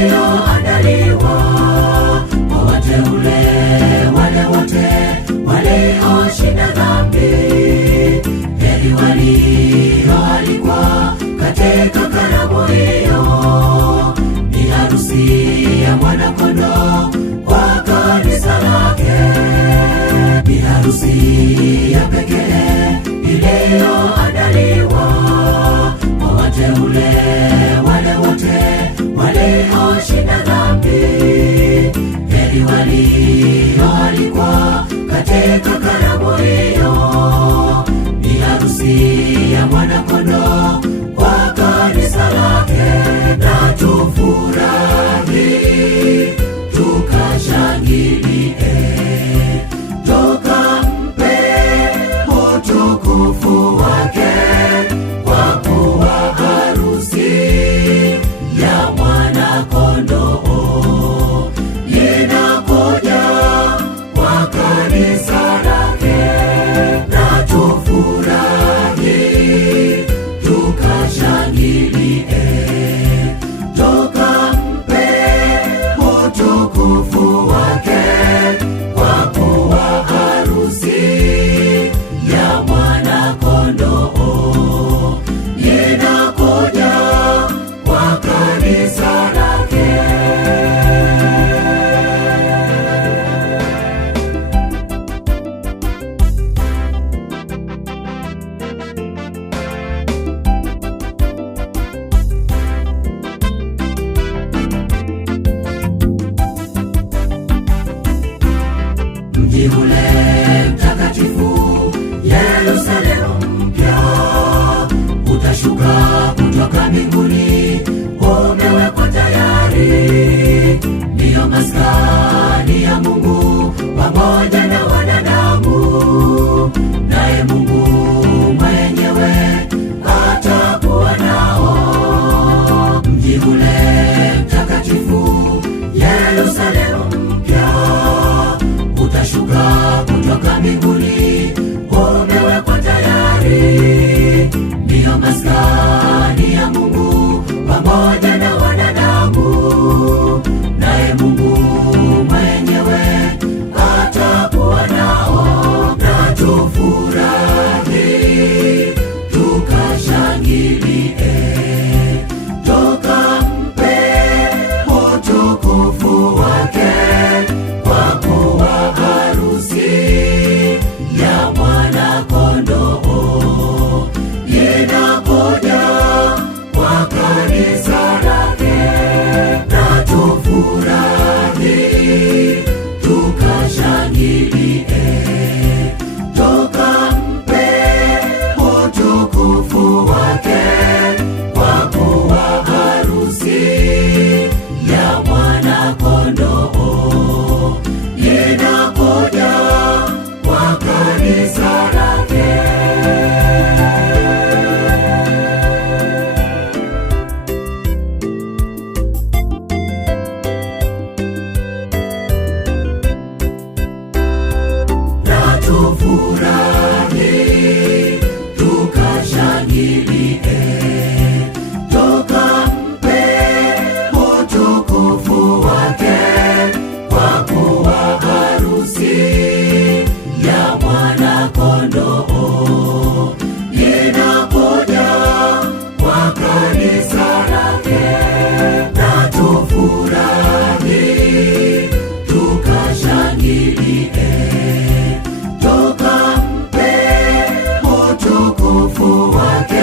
iliyoandaliwa kwa wateule wale wote walioshinda dhambi. Heri walioalikwa katika karamu hiyo. Ni harusi ya mwana-kondoo kwa kanisa lake. Ni harusi ya pekee iliyoandaliwa kwa wateule wale wote walioshinda dhambi. Heri walioalikwa katika karamu hiyo. Ni harusi ya mwana-kondoo kwa kanisa lake. Na tufurahi tukashangilie, tukampe utukufu wake, kwa kuwa harusi ya mwana-kondoo inakuja kwa kanisa lake. Na tufurahi tukashangilie, tukampe utukufu wake, kwa kuwa harusi ya mwana-kondoo inakuja kwa kanisa lake. Mji ule mtakatifu Yerusalemu mpya utashuka kutoka mbinguni, umewekwa tayari. Ndiyo maskani ya Mungu pamoja na wanadamu, naye Mungu mwenyewe atakuwa nao. Mji ule mtakatifu Yerusalemu mpya utashuka kutoka mbinguni, umewekwa tayari. Ndiyo maskani ya Mungu pamoja na wanadamu, naye Mungu mwenyewe atakuwa nao. Na tufurahi tukashangilie, tukampe utukufu wake, kwa kuwa harusi ya mwana-kondoo inakuja kwa kanisa lake. Na tufurahi tukashangilie, tukampe utukufu wake, kwa kuwa harusi ya mwana-kondoo inakuja kwa kanisa lake. Na tufurahi tukashangilie, tukampe utukufu wake, kwa kuwa harusi ya mwana-kondoo inakuja kwa kanisa lake. Na tufurahi tukashangilie, tukampe utukufu wake,